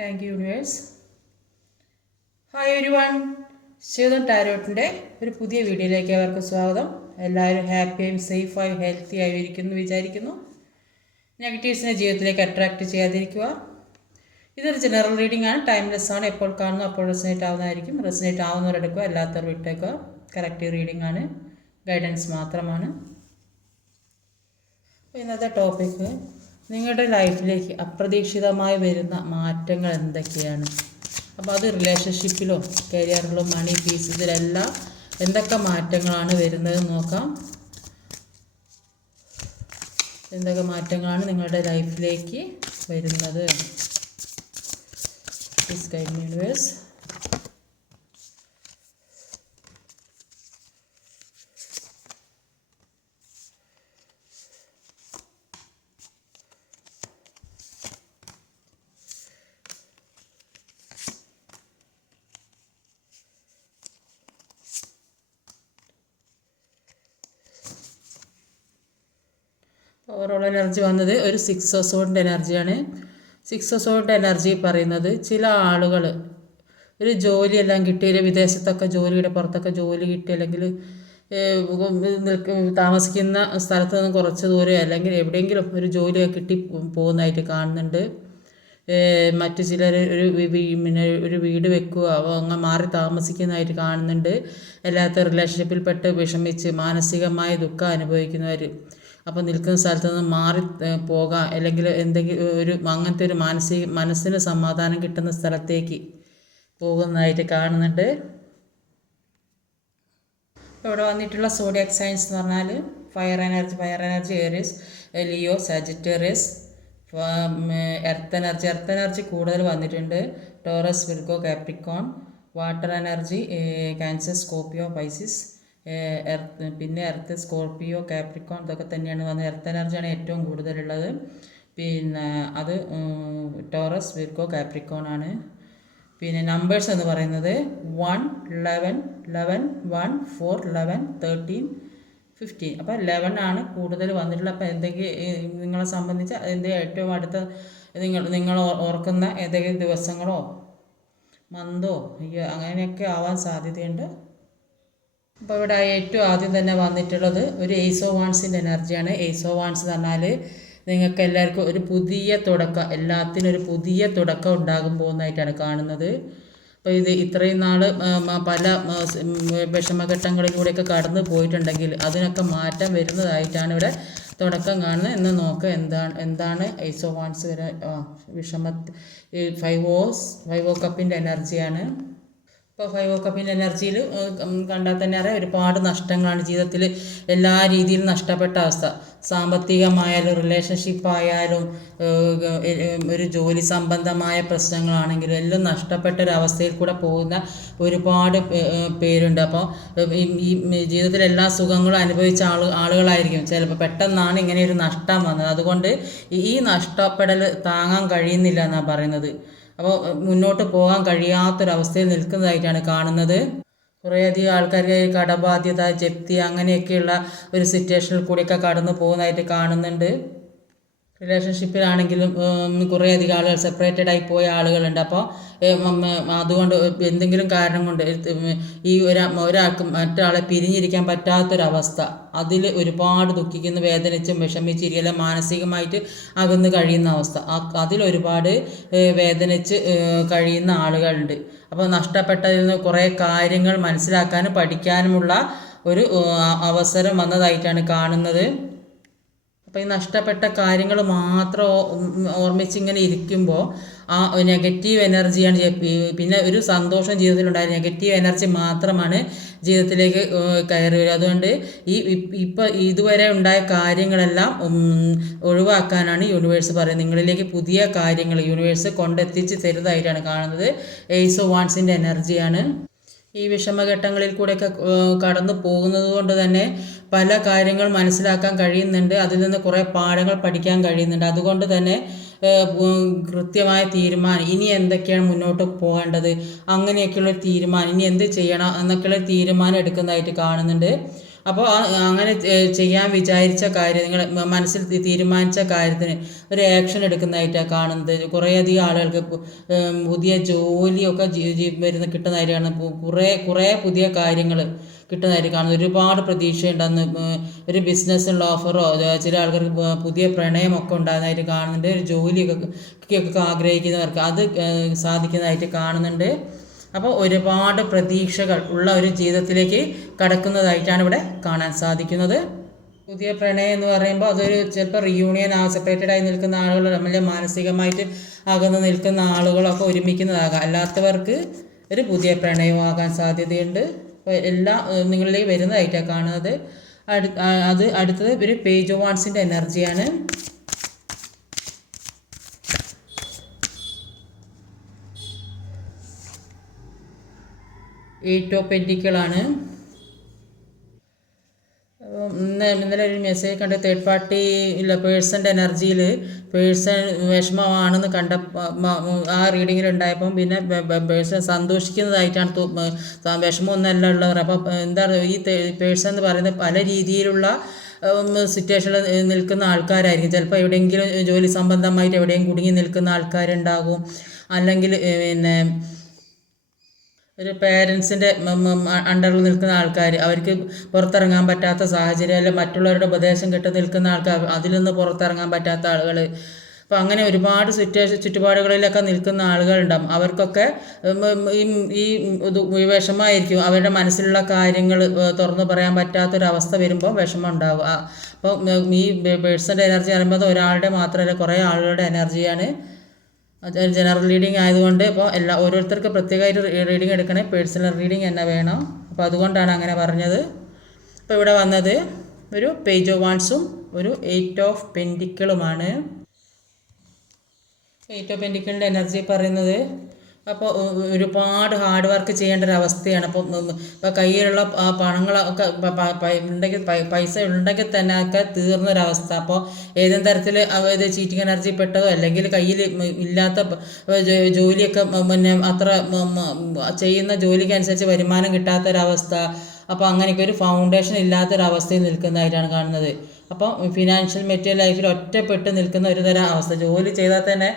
Thank you universe. Hi everyone, Shivadam ടാരോട്ടിൻ്റെ ഒരു പുതിയ വീഡിയോയിലേക്ക് അവർക്ക് സ്വാഗതം. എല്ലാവരും ഹാപ്പിയായും സേഫായും ഹെൽത്തി ആയും ഇരിക്കുന്നു വിചാരിക്കുന്നു. നെഗറ്റീവ്സിനെ ജീവിതത്തിലേക്ക് അട്രാക്റ്റ് ചെയ്യാതിരിക്കുക. ഇതൊരു ജനറൽ റീഡിംഗ് ആണ്, ടൈംലെസ് ആണ്. എപ്പോൾ കാണുന്നു അപ്പോൾ റെസിനേറ്റ് ആവുന്നതായിരിക്കും. റെസിനേറ്റ് ആവുന്നവരെടുക്കുക, അല്ലാത്തവർ വിട്ടേക്കുക. കറക്റ്റീവ് റീഡിംഗ് ആണ്, ഗൈഡൻസ് മാത്രമാണ്. അപ്പോൾ ഇന്നത്തെ ടോപ്പിക്ക്, നിങ്ങളുടെ ലൈഫിലേക്ക് അപ്രതീക്ഷിതമായി വരുന്ന മാറ്റങ്ങൾ എന്തൊക്കെയാണ്. അപ്പോൾ അത് റിലേഷൻഷിപ്പിലോ കരിയറിലോ മണി പീസ് ഇതിലെല്ലാം എന്തൊക്കെ മാറ്റങ്ങളാണ് വരുന്നത് നോക്കാം. എന്തൊക്കെ മാറ്റങ്ങളാണ് നിങ്ങളുടെ ലൈഫിലേക്ക് വരുന്നത്. Please guide me universe. Overall energy വന്നത് ഒരു 6 ഓഫ് സോഡിൻ്റെ എനർജിയാണ്. 6 ഓഫ് സോഡിൻ്റെ എനർജി പറയുന്നത് ചില ആളുകൾ ഒരു ജോലിയെല്ലാം കിട്ടിയ വിദേശത്തൊക്കെ ജോലിയുടെ പുറത്തൊക്കെ ജോലി കിട്ടി, അല്ലെങ്കിൽ താമസിക്കുന്ന സ്ഥലത്ത് നിന്ന് കുറച്ച് ദൂരം അല്ലെങ്കിൽ എവിടെയെങ്കിലും ഒരു ജോലിയൊക്കെ കിട്ടി പോകുന്നതായിട്ട് കാണുന്നുണ്ട്. മറ്റു ചിലർ ഒരു വീട് വെക്കുക, അങ്ങ് മാറി താമസിക്കുന്നതായിട്ട് കാണുന്നുണ്ട്. അല്ലാത്ത റിലേഷൻഷിപ്പിൽപ്പെട്ട് വിഷമിച്ച് മാനസികമായ ദുഃഖം അനുഭവിക്കുന്നവർ, അപ്പോൾ നിൽക്കുന്ന സ്ഥലത്ത് നിന്ന് മാറി പോകാം, അല്ലെങ്കിൽ എന്തെങ്കിലും ഒരു അങ്ങനത്തെ ഒരു മനസ്സിന് സമാധാനം കിട്ടുന്ന സ്ഥലത്തേക്ക് പോകുന്നതായിട്ട് കാണുന്നുണ്ട്. ഇപ്പോൾ ഇവിടെ വന്നിട്ടുള്ള സോഡിയാക് സൈൻസ് എന്ന് പറഞ്ഞാൽ fire energy Aries, Leo, Sagittarius. Earth energy കൂടുതൽ വന്നിട്ടുണ്ട്. Taurus, Virgo, Capricorn. Water energy Cancer, Scorpio, Pisces. പിന്നെ എർത്ത്, സ്കോർപ്പിയോ, കാപ്രിക്കോൺ ഇതൊക്കെ തന്നെയാണ് വന്നത്. എർത്ത് എനർജിയാണ് ഏറ്റവും കൂടുതലുള്ളത്. പിന്നെ അത് ടോറസ്, വിർഗോ, കാപ്രിക്കോൺ ആണ്. പിന്നെ നമ്പേഴ്സ് എന്ന് പറയുന്നത് 1, 11, 1, 4, 11, 13, 15. അപ്പോൾ 11 ആണ് കൂടുതൽ വന്നിട്ടുള്ളത്. അപ്പോൾ എന്തെങ്കിലും നിങ്ങളെ സംബന്ധിച്ച് അതിൻ്റെ ഏറ്റവും അടുത്ത നിങ്ങൾ ഓർക്കുന്ന ഏതെങ്കിലും ദിവസങ്ങളോ മന്തോ അങ്ങനെയൊക്കെ ആവാൻ സാധ്യതയുണ്ട്. അപ്പോൾ ഇവിടെ ഏറ്റവും ആദ്യം തന്നെ വന്നിട്ടുള്ളത് ഒരു ഏസ് ഓഫ് വാൻസിൻ്റെ എനർജിയാണ്. ഏസ് ഓഫ് വാൻസ് എന്ന് പറഞ്ഞാൽ നിങ്ങൾക്ക് എല്ലാവർക്കും ഒരു പുതിയ തുടക്കം, എല്ലാത്തിനും ഒരു പുതിയ തുടക്കം ഉണ്ടാകും പോകുന്നതായിട്ടാണ് കാണുന്നത്. അപ്പോൾ ഇത് ഇത്രയും നാൾ പല വിഷമഘട്ടങ്ങളിലൂടെയൊക്കെ കടന്നു പോയിട്ടുണ്ടെങ്കിൽ അതിനൊക്കെ മാറ്റം വരുന്നതായിട്ടാണ് ഇവിടെ തുടക്കം കാണുന്നത്. എന്ന് നോക്കുക എന്താണ് ഏസ് ഓഫ് വാൻസ് വരെ ഫൈവ് ഓഫ് കപ്പിൻ്റെ എനർജിയാണ്. ഇപ്പോൾ 5 ഓഫ് കപ്പിൻ്റെ എനർജിയിൽ കണ്ടാൽ തന്നെ അറിയാം, ഒരുപാട് നഷ്ടങ്ങളാണ് ജീവിതത്തിൽ എല്ലാ രീതിയിലും നഷ്ടപ്പെട്ട അവസ്ഥ. സാമ്പത്തികമായാലും റിലേഷൻഷിപ്പായാലും ഒരു ജോലി സംബന്ധമായ പ്രശ്നങ്ങളാണെങ്കിലും എല്ലാം നഷ്ടപ്പെട്ട ഒരവസ്ഥയിൽ കൂടെ പോകുന്ന ഒരുപാട് പേരുണ്ട്. അപ്പോൾ ഈ ജീവിതത്തിൽ എല്ലാ സുഖങ്ങളും അനുഭവിച്ച ആളുകളായിരിക്കും. ചിലപ്പോൾ പെട്ടെന്നാണ് ഇങ്ങനെ ഒരു നഷ്ടം വന്നത്. അതുകൊണ്ട് ഈ നഷ്ടപ്പെടൽ താങ്ങാൻ കഴിയുന്നില്ല എന്നാണ് പറയുന്നത്. അപ്പോൾ മുന്നോട്ട് പോകാൻ കഴിയാത്തൊരവസ്ഥയിൽ നിൽക്കുന്നതായിട്ടാണ് കാണുന്നത്. കുറേയധികം ആൾക്കാർക്ക് കടബാധ്യത, ജപ്തി അങ്ങനെയൊക്കെയുള്ള ഒരു സിറ്റുവേഷനിൽ കൂടിയൊക്കെ കടന്നു പോകുന്നതായിട്ട് കാണുന്നുണ്ട്. റിലേഷൻഷിപ്പിലാണെങ്കിലും കുറേയധികം ആളുകൾ സെപ്പറേറ്റഡ് ആയി പോയ ആളുകളുണ്ട്. അപ്പോൾ അതുകൊണ്ട് എന്തെങ്കിലും കാരണം കൊണ്ട് ഈ ഒരാൾക്ക് മറ്റൊരാളെ പിരിഞ്ഞിരിക്കാൻ പറ്റാത്തൊരവസ്ഥ, അതിൽ ഒരുപാട് ദുഃഖിക്കുന്ന, വേദനിച്ചും വിഷമിച്ചിരിക്കുക, മാനസികമായിട്ട് അകന്ന് കഴിയുന്ന അവസ്ഥ, അതിലൊരുപാട് വേദനിച്ച് കഴിയുന്ന ആളുകളുണ്ട്. അപ്പോൾ നഷ്ടപ്പെട്ടതിൽ നിന്ന് കുറേ കാര്യങ്ങൾ മനസ്സിലാക്കാനും പഠിക്കാനുമുള്ള ഒരു അവസരം വന്നതായിട്ടാണ് കാണുന്നത്. അപ്പോൾ ഈ നഷ്ടപ്പെട്ട കാര്യങ്ങൾ മാത്രം ഓർമ്മിച്ചിങ്ങനെ ഇരിക്കുമ്പോൾ ആ നെഗറ്റീവ് എനർജിയാണ്. പിന്നെ ഒരു സന്തോഷം ജീവിതത്തിലുണ്ടായ നെഗറ്റീവ് എനർജി മാത്രമാണ് ജീവിതത്തിലേക്ക് കയറി വരിക. അതുകൊണ്ട് ഇപ്പോൾ ഇതുവരെ ഉണ്ടായ കാര്യങ്ങളെല്ലാം ഒഴിവാക്കാനാണ് യൂണിവേഴ്സ് പറയുന്നത്. നിങ്ങളിലേക്ക് പുതിയ കാര്യങ്ങൾ യൂണിവേഴ്സ് കൊണ്ടെത്തിച്ച് തരുന്നതായിട്ടാണ് കാണുന്നത്. ഏസ് ഓഫ് വാൻസിൻ്റെ എനർജിയാണ്. ഈ വിഷമഘട്ടങ്ങളിൽ കൂടെയൊക്കെ കടന്നു പോകുന്നത് കൊണ്ട് തന്നെ പല കാര്യങ്ങൾ മനസ്സിലാക്കാൻ കഴിയുന്നുണ്ട്. അതിൽ നിന്ന് കുറേ പാഠങ്ങൾ പഠിക്കാൻ കഴിയുന്നുണ്ട്. അതുകൊണ്ട് തന്നെ കൃത്യമായ തീരുമാനം, ഇനി എന്തൊക്കെയാണ് മുന്നോട്ട് പോകേണ്ടത്, അങ്ങനെയൊക്കെയുള്ള തീരുമാനം, ഇനി എന്ത് ചെയ്യണം എന്നൊക്കെയുള്ള തീരുമാനം എടുക്കുന്നതായിട്ട് കാണുന്നുണ്ട്. അപ്പോൾ അങ്ങനെ ചെയ്യാൻ വിചാരിച്ച കാര്യം, നിങ്ങൾ മനസ്സിൽ തീരുമാനിച്ച കാര്യത്തിന് ഒരു ആക്ഷൻ എടുക്കുന്നതായിട്ടാണ് കാണുന്നത്. കുറേയധികം ആളുകൾക്ക് പുതിയ ജോലിയൊക്കെ കിട്ടുന്നതായിട്ടാണ്. കുറേ പുതിയ കാര്യങ്ങൾ കിട്ടുന്നതായിട്ട് കാണുന്നത്. ഒരുപാട് പ്രതീക്ഷയുണ്ട്. അന്ന് ഒരു ബിസിനസ്സിനുള്ള ഓഫറോ ചില ആൾക്കാർക്ക് പുതിയ പ്രണയമൊക്കെ ഉണ്ടാകുന്നതായിട്ട് കാണുന്നുണ്ട്. ഒരു ജോലിയൊക്കെ ആഗ്രഹിക്കുന്നവർക്ക് അത് സാധിക്കുന്നതായിട്ട് കാണുന്നുണ്ട്. അപ്പോൾ ഒരുപാട് പ്രതീക്ഷകൾ ഉള്ള ഒരു ജീവിതത്തിലേക്ക് കടക്കുന്നതായിട്ടാണ് ഇവിടെ കാണാൻ സാധിക്കുന്നത്. പുതിയ പ്രണയം എന്ന് പറയുമ്പോൾ അതൊരു ചിലപ്പോൾ റിയൂണിയൻ സെപ്പറേറ്റഡ് ആയി നിൽക്കുന്ന ആളുകൾ, അല്ലെങ്കിൽ മാനസികമായിട്ട് അകന്ന് നിൽക്കുന്ന ആളുകളൊക്കെ ഒരുമിക്കുന്നതാകാം. അല്ലാത്തവർക്ക് ഒരു പുതിയ പ്രണയമാകാൻ സാധ്യതയുണ്ട്. അപ്പോൾ എല്ലാം നിങ്ങളിലേക്ക് വരുന്നതായിട്ടാണ് കാണുന്നത്. അടുത്തത് ഒരു പേജ് ഓഫ് വാൻസിൻ്റെ എനർജിയാണ്. 8 ഓഫ് പെൻറ്റിക്കിളാണ്. ഇന്നലെ ഒരു മെസ്സേജ് കണ്ട തേർഡ് പാർട്ടി ഇല്ല പേഴ്സൻ്റെ എനർജിയിൽ പേഴ്സൺ വിഷമമാണെന്ന് കണ്ട ആ റീഡിങ്ങിൽ ഉണ്ടായപ്പം പിന്നെ പേഴ്സൺ സന്തോഷിക്കുന്നതായിട്ടാണ്, വിഷമമൊന്നല്ല ഉള്ളവർ. അപ്പം എന്താ ഈ പേഴ്സൺ എന്ന് പറയുന്നത് പല രീതിയിലുള്ള സിറ്റുവേഷനിൽ നിൽക്കുന്ന ആൾക്കാരായിരിക്കും. ചിലപ്പോൾ എവിടെയെങ്കിലും ജോലി സംബന്ധമായിട്ട് എവിടെയും കുടുങ്ങി നിൽക്കുന്ന ആൾക്കാരുണ്ടാകും. അല്ലെങ്കിൽ പിന്നെ ഒരു പേരൻസിൻ്റെ അണ്ടറിൽ നിൽക്കുന്ന ആൾക്കാർ, അവർക്ക് പുറത്തിറങ്ങാൻ പറ്റാത്ത സാഹചര്യം, അല്ലെങ്കിൽ മറ്റുള്ളവരുടെ ഉപദേശം കേട്ട് നിൽക്കുന്ന ആൾക്കാർ, അതിൽ നിന്ന് പുറത്തിറങ്ങാൻ പറ്റാത്ത ആളുകൾ. അപ്പോൾ അങ്ങനെ ഒരുപാട് ചുറ്റുപാടുകളിലൊക്കെ നിൽക്കുന്ന ആളുകളുണ്ടാകും. അവർക്കൊക്കെ ഈ വിഷമമായിരിക്കും. അവരുടെ മനസ്സിലുള്ള കാര്യങ്ങൾ തുറന്നു പറയാൻ പറ്റാത്തൊരവസ്ഥ വരുമ്പോൾ വിഷമം ഉണ്ടാകും. അപ്പോൾ ഈ പേഴ്സൻ്റെ എനർജി പറയുമ്പോൾ ഒരാളുടെ മാത്രമല്ല, കുറേ ആളുകളുടെ എനർജിയാണ്. ജനറൽ റീഡിങ് ആയതുകൊണ്ട് ഇപ്പോൾ ഓരോരുത്തർക്ക് പ്രത്യേകമായിട്ട് റീഡിങ് എടുക്കണേ, പേഴ്സണൽ റീഡിങ് തന്നെ വേണം. അപ്പോൾ അതുകൊണ്ടാണ് അങ്ങനെ പറഞ്ഞത്. അപ്പോൾ ഇവിടെ വന്നത് ഒരു പേജ് ഓഫ് വാൻസും ഒരു 8 ഓഫ് പെൻറ്റിക്കിളുമാണ്. 8 ഓഫ് പെൻറ്റിക്കിളിൻ്റെ എനർജി പറയുന്നത് അപ്പോൾ ഒരുപാട് ഹാർഡ് വർക്ക് ചെയ്യേണ്ട ഒരു അവസ്ഥയാണ്. ഇപ്പോൾ കയ്യിലുള്ള പണങ്ങളൊക്കെ ഉണ്ടെങ്കിൽ പൈസ ഉണ്ടെങ്കിൽ തന്നെ ഒക്കെ തീർന്നൊരവസ്ഥ. അപ്പോൾ ഏതെങ്കിലും തരത്തിൽ ഇത് ചീറ്റിംഗ് എനർജി പെട്ടതോ അല്ലെങ്കിൽ കയ്യിൽ ഇല്ലാത്ത ജോലിയൊക്കെ പിന്നെ അത്ര ചെയ്യുന്ന ജോലിക്കനുസരിച്ച് വരുമാനം കിട്ടാത്തൊരവസ്ഥ. അപ്പോൾ അങ്ങനെയൊക്കെ ഒരു ഫൗണ്ടേഷൻ ഇല്ലാത്തൊരവസ്ഥയിൽ നിൽക്കുന്നതായിട്ടാണ് കാണുന്നത്. അപ്പോൾ ഫിനാൻഷ്യൽ മെറ്റീരിയൽ ലൈഫിൽ ഒറ്റപ്പെട്ട് നിൽക്കുന്ന ഒരു തരം അവസ്ഥ. ജോലി ചെയ്താൽ തന്നെ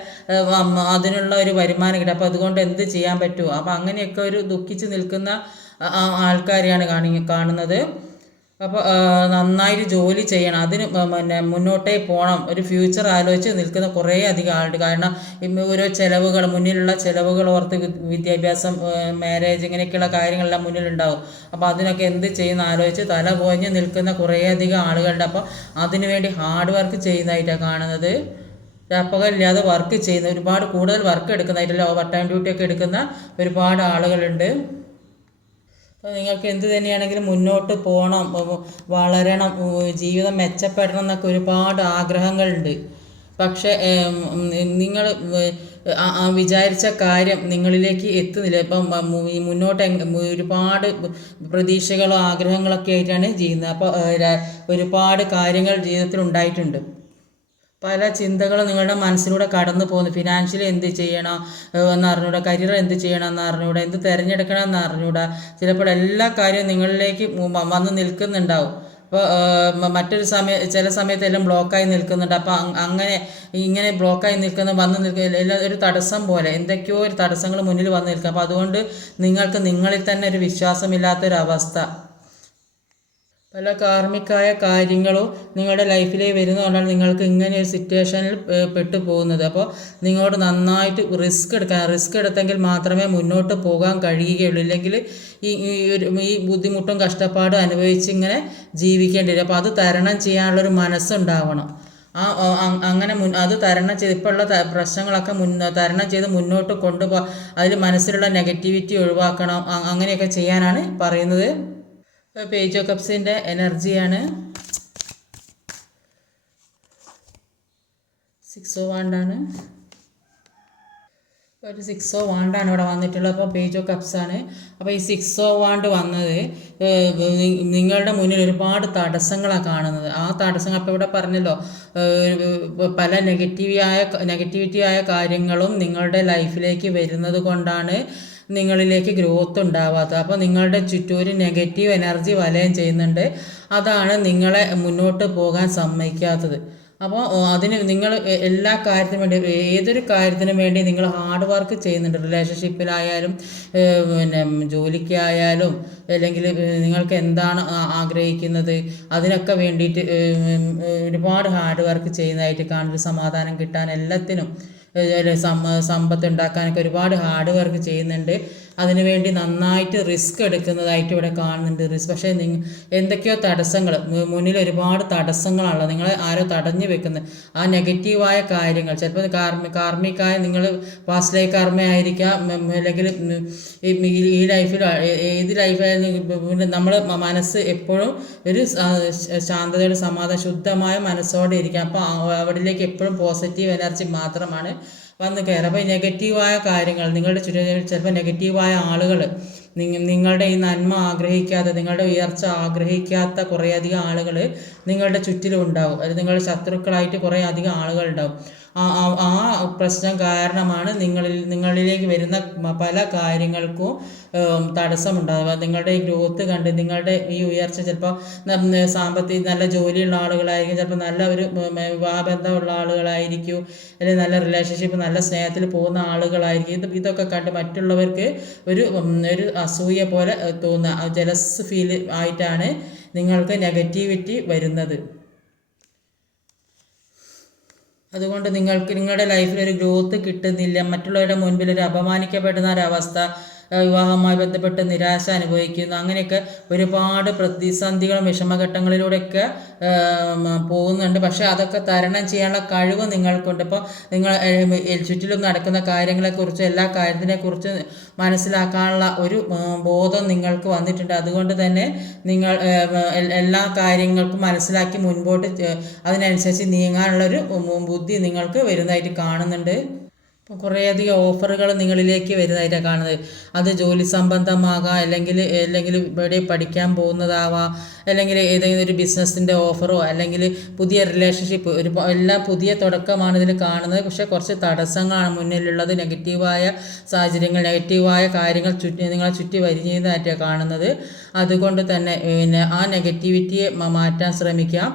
അതിനുള്ള ഒരു വരുമാനം കിട്ടും. അപ്പോൾ അതുകൊണ്ട് എന്ത് ചെയ്യാൻ പറ്റുമോ? അപ്പോൾ അങ്ങനെയൊക്കെ ഒരു ദുഃഖിച്ച് നിൽക്കുന്ന ആൾക്കാരെയാണ് കാണുന്നത്. അപ്പോൾ നന്നായിട്ട് ജോലി ചെയ്യണം, അതിന് പിന്നെ മുന്നോട്ടേ പോകണം, ഒരു ഫ്യൂച്ചർ ആലോചിച്ച് നിൽക്കുന്ന കുറേ അധികം ആളുണ്ട്. കാരണം ഓരോ ചിലവുകൾ, മുന്നിലുള്ള ചിലവുകൾ ഓർത്ത് വിദ്യാഭ്യാസം, മാരേജ്, ഇങ്ങനെയൊക്കെയുള്ള കാര്യങ്ങളെല്ലാം മുന്നിലുണ്ടാവും. അപ്പോൾ അതിനൊക്കെ എന്ത് ചെയ്യുന്ന ആലോചിച്ച് തല പോഞ്ഞ് നിൽക്കുന്ന കുറേ അധികം ആളുകളുണ്ട്. അപ്പോൾ അതിനുവേണ്ടി ഹാർഡ് വർക്ക് ചെയ്യുന്നതായിട്ടാണ് കാണുന്നത്. രാപ്പകലില്ലാതെ വർക്ക് ചെയ്യുന്ന, ഒരുപാട് കൂടുതൽ വർക്ക് എടുക്കുന്നതായിട്ടല്ല, ഓവർ ടൈം ഡ്യൂട്ടിയൊക്കെ എടുക്കുന്ന ഒരുപാട് ആളുകളുണ്ട്. അപ്പോൾ നിങ്ങൾക്ക് എന്ത് തന്നെയാണെങ്കിലും മുന്നോട്ട് പോകണം, വളരണം, ജീവിതം മെച്ചപ്പെടണം എന്നൊക്കെ ഒരുപാട് ആഗ്രഹങ്ങളുണ്ട്. പക്ഷേ നിങ്ങൾ വിചാരിച്ച കാര്യം നിങ്ങളിലേക്ക് എത്തുന്നില്ല. ഇപ്പം മുന്നോട്ട് ഒരുപാട് പ്രതീക്ഷകളോ ആഗ്രഹങ്ങളൊക്കെ ആയിട്ടാണ് ചെയ്യുന്നത്. അപ്പോൾ ഒരുപാട് കാര്യങ്ങൾ ജീവിതത്തിൽ ഉണ്ടായിട്ടുണ്ട്. പല ചിന്തകളും നിങ്ങളുടെ മനസ്സിലൂടെ കടന്നു പോകുന്നു. ഫിനാൻഷ്യലി എന്ത് ചെയ്യണം എന്ന് അറിഞ്ഞൂടാ, കരിയർ എന്ത് ചെയ്യണം എന്ന് അറിഞ്ഞൂടാ, എന്ത് തിരഞ്ഞെടുക്കണം എന്ന് അറിഞ്ഞൂടാ. ചിലപ്പോൾ എല്ലാ കാര്യവും നിങ്ങളിലേക്ക് വന്ന് നിൽക്കുന്നുണ്ടാവും. അപ്പോൾ മറ്റൊരു ചില സമയത്ത് എല്ലാം ബ്ലോക്കായി നിൽക്കുന്നുണ്ട്. അപ്പോൾ ഇങ്ങനെ ബ്ലോക്കായി വന്ന് നിൽക്കുന്ന എല്ലാം ഒരു തടസ്സം പോലെ, എന്തൊക്കെയോ ഒരു തടസ്സങ്ങൾ മുന്നിൽ വന്ന് നിൽക്കുക. അപ്പോൾ അതുകൊണ്ട് നിങ്ങൾക്ക് നിങ്ങളിൽ തന്നെ ഒരു വിശ്വാസമില്ലാത്തൊരവസ്ഥ, പല കാർമികമായ കാര്യങ്ങളും നിങ്ങളുടെ ലൈഫിലേക്ക് വരുന്നതുകൊണ്ടാണ് നിങ്ങൾക്ക് ഇങ്ങനെ ഒരു സിറ്റുവേഷനിൽ പെട്ടു പോകുന്നത്. അപ്പോൾ നിങ്ങളോട് നന്നായിട്ട് റിസ്ക് എടുത്തെങ്കിൽ മാത്രമേ മുന്നോട്ട് പോകാൻ കഴിയുകയുള്ളൂ. ഇല്ലെങ്കിൽ ഈ ബുദ്ധിമുട്ടും കഷ്ടപ്പാടും അനുഭവിച്ച് ഇങ്ങനെ ജീവിക്കേണ്ടി വരും. അപ്പോൾ അത് തരണം ചെയ്യാനുള്ളൊരു മനസ്സുണ്ടാവണം. അങ്ങനെ അത് തരണം ചെയ്ത് ഇപ്പോൾ ഉള്ള പ്രശ്നങ്ങളൊക്കെ തരണം ചെയ്ത് മുന്നോട്ട് കൊണ്ടുപോകാൻ, അതിൽ മനസ്സിലുള്ള നെഗറ്റിവിറ്റി ഒഴിവാക്കണം. അങ്ങനെയൊക്കെ ചെയ്യാനാണ് പറയുന്നത്. പേജ് ഓഫ് കപ്സിൻ്റെ എനർജിയാണ്. 6 ഓഫ് വാണ്ടാണ്. ഒരു 6 ഓഫ് വാണ്ടാണ് ഇവിടെ വന്നിട്ടുള്ളത്. അപ്പോൾ പേജ് ഓഫ് കപ്സാണ്. അപ്പോൾ ഈ 6 ഓഫ് വാണ്ട് വന്നത് നിങ്ങളുടെ മുന്നിൽ ഒരുപാട് തടസ്സങ്ങളാണ് കാണുന്നത്. ആ തടസ്സങ്ങൾ അപ്പോൾ ഇവിടെ പറഞ്ഞല്ലോ, പല നെഗറ്റിവിറ്റിയായ കാര്യങ്ങളും നിങ്ങളുടെ ലൈഫിലേക്ക് വരുന്നത് കൊണ്ടാണ് നിങ്ങളിലേക്ക് ഗ്രോത്ത് ഉണ്ടാവാത്തത്. അപ്പോൾ നിങ്ങളുടെ ചുറ്റും ഒരു നെഗറ്റീവ് എനർജി വലയം ചെയ്യുന്നുണ്ട്. അതാണ് നിങ്ങളെ മുന്നോട്ട് പോകാൻ സമ്മതിക്കാത്തത്. അപ്പോൾ അതിന് നിങ്ങൾ എല്ലാ കാര്യത്തിനും വേണ്ടി, ഏതൊരു കാര്യത്തിനും വേണ്ടി നിങ്ങൾ ഹാർഡ് വർക്ക് ചെയ്യുന്നുണ്ട്. റിലേഷൻഷിപ്പിലായാലും പിന്നെ ജോലിക്കായാലും, അല്ലെങ്കിൽ നിങ്ങൾക്ക് എന്താണ് ആഗ്രഹിക്കുന്നത് അതിനൊക്കെ വേണ്ടിയിട്ട് ഒരുപാട് ഹാർഡ് വർക്ക് ചെയ്യുന്നതായിട്ട് കാണുന്നത്. സമാധാനം കിട്ടാൻ എല്ലാത്തിനും, സമ്പത്ത് ഉണ്ടാക്കാനൊക്കെ ഒരുപാട് ഹാർഡ് വർക്ക് ചെയ്യുന്നുണ്ട്. അതിനുവേണ്ടി നന്നായിട്ട് റിസ്ക് എടുക്കുന്നതായിട്ട് ഇവിടെ കാണുന്നുണ്ട്. പക്ഷേ എന്തൊക്കെയോ തടസ്സങ്ങൾ, മുന്നിൽ ഒരുപാട് തടസ്സങ്ങളാണല്ലോ. നിങ്ങളെ ആരോ തടഞ്ഞു വെക്കുന്നത്. ആ നെഗറ്റീവായ കാര്യങ്ങൾ, ചിലപ്പോൾ കാർമ്മികമായ നിങ്ങൾ പാസ്റ്റ് ലൈഫ് കർമ്മയായിരിക്കാം, അല്ലെങ്കിൽ ഈ ലൈഫിൽ ഏത് ലൈഫായാലും നമ്മൾ മനസ്സ് എപ്പോഴും ഒരു ശാന്തതയുടെ സമാധാന ശുദ്ധമായ മനസ്സോടെ ഇരിക്കാം. അപ്പോൾ അവിടേക്ക് എപ്പോഴും പോസിറ്റീവ് എനർജി മാത്രമാണ് വന്ന് കയറുക. അപ്പോൾ ഈ നെഗറ്റീവായ കാര്യങ്ങൾ, നിങ്ങളുടെ ചുറ്റും ചിലപ്പോൾ നെഗറ്റീവായ ആളുകൾ, നിങ്ങളുടെ ഈ നന്മ ആഗ്രഹിക്കാത്ത, നിങ്ങളുടെ ഉയർച്ച ആഗ്രഹിക്കാത്ത കുറേയധികം ആളുകൾ നിങ്ങളുടെ ചുറ്റിലും ഉണ്ടാവും. അത് നിങ്ങളുടെ ശത്രുക്കളായിട്ട് കുറേ അധികം ആളുകൾ ഉണ്ടാവും. ആ പ്രശ്നം കാരണമാണ് നിങ്ങളിലേക്ക് വരുന്ന പല കാര്യങ്ങൾക്കും തടസ്സമുണ്ടാകുക. നിങ്ങളുടെ ഈ ഗ്രോത്ത് കണ്ട്, നിങ്ങളുടെ ഈ ഉയർച്ച, ചിലപ്പോൾ സാമ്പത്തിക നല്ല ജോലിയുള്ള ആളുകളായിരിക്കും, ചിലപ്പോൾ നല്ല ഒരു വിവാഹബന്ധമുള്ള ആളുകളായിരിക്കും, അല്ലെങ്കിൽ നല്ല റിലേഷൻഷിപ്പ്, നല്ല സ്നേഹത്തിൽ പോകുന്ന ആളുകളായിരിക്കും. ഇതൊക്കെ കണ്ട് മറ്റുള്ളവർക്ക് ഒരു അസൂയ പോലെ തോന്നുക, ജലസ് ഫീൽ ആയിട്ടാണ് നിങ്ങൾക്ക് നെഗറ്റിവിറ്റി വരുന്നത്. അതുകൊണ്ട് നിങ്ങളുടെ ലൈഫിൽ ഒരു ഗ്രോത്ത് കിട്ടുന്നില്ല, മറ്റുള്ളവരുടെ മുൻപിൽ ഒരു അപമാനിക്കപ്പെടുന്ന ഒരവസ്ഥ, വിവാഹവുമായി ബന്ധപ്പെട്ട് നിരാശ അനുഭവിക്കുന്നു. അങ്ങനെയൊക്കെ ഒരുപാട് പ്രതിസന്ധികളും വിഷമഘട്ടങ്ങളിലൂടെയൊക്കെ പോകുന്നുണ്ട്. പക്ഷേ അതൊക്കെ തരണം ചെയ്യാനുള്ള കഴിവ് നിങ്ങൾക്കുണ്ട്. ഇപ്പോൾ നിങ്ങൾ ചുറ്റിലും നടക്കുന്ന കാര്യങ്ങളെക്കുറിച്ച്, എല്ലാ കാര്യത്തിനെക്കുറിച്ച് മനസ്സിലാക്കാനുള്ള ഒരു ബോധം നിങ്ങൾക്ക് വന്നിട്ടുണ്ട്. അതുകൊണ്ട് തന്നെ നിങ്ങൾ എല്ലാ കാര്യങ്ങൾക്കും മനസ്സിലാക്കി മുൻപോട്ട് അതിനനുസരിച്ച് നീങ്ങാനുള്ളൊരു ബുദ്ധി നിങ്ങൾക്ക് വരുന്നതായിട്ട് കാണുന്നുണ്ട്. കുറേയധികം ഓഫറുകൾ നിങ്ങളിലേക്ക് വരുന്നതായിട്ടാണ് കാണുന്നത്. അത് ജോലി സംബന്ധമാകാം, അല്ലെങ്കിൽ ഇവിടെ പഠിക്കാൻ പോകുന്നതാവാം, അല്ലെങ്കിൽ ഏതെങ്കിലും ഒരു ബിസിനസ്സിൻ്റെ ഓഫറോ, അല്ലെങ്കിൽ പുതിയ റിലേഷൻഷിപ്പ്, എല്ലാം പുതിയ തുടക്കമാണ് ഇതിൽ കാണുന്നത്. പക്ഷേ കുറച്ച് തടസ്സങ്ങളാണ് മുന്നിലുള്ളത്. നെഗറ്റീവായ സാഹചര്യങ്ങൾ, നെഗറ്റീവായ കാര്യങ്ങൾ നിങ്ങളെ ചുറ്റി വരിഞ്ഞതായിട്ടാണ് കാണുന്നത്. അതുകൊണ്ട് തന്നെ ആ നെഗറ്റിവിറ്റിയെ മാറ്റാൻ ശ്രമിക്കാം.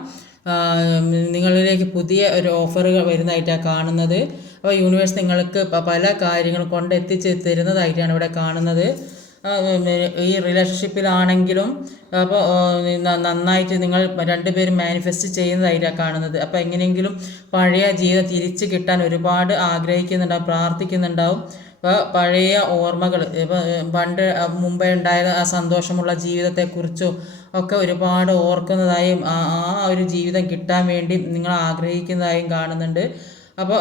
നിങ്ങളിലേക്ക് പുതിയ ഒരു ഓഫറുകൾ വരുന്നതായിട്ടാണ് കാണുന്നത്. അപ്പോൾ യൂണിവേഴ്സ് നിങ്ങൾക്ക് പല കാര്യങ്ങളും കൊണ്ടെത്തിച്ച് തരുന്നതായിട്ടാണ് ഇവിടെ കാണുന്നത്. ഈ റിലേഷൻഷിപ്പിലാണെങ്കിലും അപ്പോൾ നന്നായിട്ട് നിങ്ങൾ രണ്ടുപേരും മാനിഫെസ്റ്റ് ചെയ്യുന്നതായിട്ടാണ് കാണുന്നത്. അപ്പോൾ എങ്ങനെയെങ്കിലും പഴയ ജീവിതം തിരിച്ച് കിട്ടാൻ ഒരുപാട് ആഗ്രഹിക്കുന്നുണ്ടാവും, പ്രാർത്ഥിക്കുന്നുണ്ടാവും. അപ്പോൾ പഴയ ഓർമ്മകൾ, ഇപ്പോൾ പണ്ട് മുമ്പേ ഉണ്ടായ ആ സന്തോഷമുള്ള ജീവിതത്തെക്കുറിച്ചും ഒക്കെ ഒരുപാട് ഓർക്കുന്നതായും ആ ഒരു ജീവിതം കിട്ടാൻ വേണ്ടി നിങ്ങൾ ആഗ്രഹിക്കുന്നതായും കാണുന്നുണ്ട്. അപ്പോൾ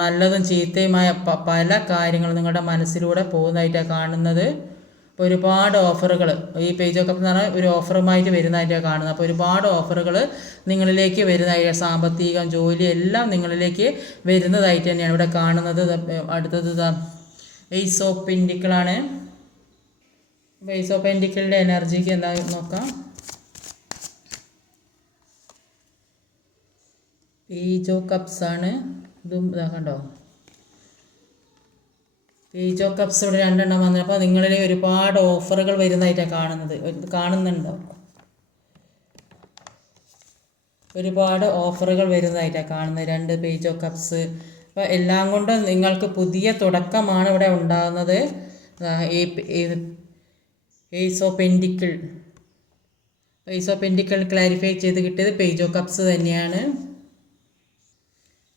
നല്ലതും ചീത്തയുമായ പല കാര്യങ്ങളും നിങ്ങളുടെ മനസ്സിലൂടെ പോകുന്നതായിട്ടാണ് കാണുന്നത്. അപ്പോൾ ഒരുപാട് ഓഫറുകൾ ഈ പേജൊക്കെ എന്ന് പറഞ്ഞാൽ ഒരു ഓഫറുമായിട്ട് വരുന്നതായിട്ടാണ് കാണുന്നത്. അപ്പോൾ ഒരുപാട് ഓഫറുകൾ നിങ്ങളിലേക്ക് വരുന്നതായിട്ട്, സാമ്പത്തികം, ജോലി എല്ലാം നിങ്ങളിലേക്ക് വരുന്നതായിട്ട് തന്നെയാണ് ഇവിടെ കാണുന്നത്. അടുത്തത് എയ്സ് ഓഫ് പെൻറ്റിക്കിളാണ്. അപ്പോൾ എയ്സ് ഓഫ് പെൻറ്റിക്കിളിൻ്റെ എനർജിക്ക് എന്താ നോക്കാം. പേജ് ഓഫ് കപ്സ് ആണ്. ഇതും ഇതാക്കണ്ടോ, പേജ് ഓഫ് കപ്സ് ഇവിടെ 2 വന്നത്. അപ്പോൾ നിങ്ങളിലെ ഒരുപാട് ഓഫറുകൾ വരുന്നതായിട്ടാണ് കാണുന്നുണ്ടോ, ഒരുപാട് ഓഫറുകൾ വരുന്നതായിട്ടാണ് കാണുന്നത്. 2 പേജ് ഓഫ് കപ്സ്. അപ്പോൾ എല്ലാം കൊണ്ടും നിങ്ങൾക്ക് പുതിയ തുടക്കമാണ് ഇവിടെ ഉണ്ടാകുന്നത്. Ace of pentacle, ace of pentacle clarify ചെയ്ത് കിട്ടിയത് പേജ് ഓഫ് കപ്സ് തന്നെയാണ്.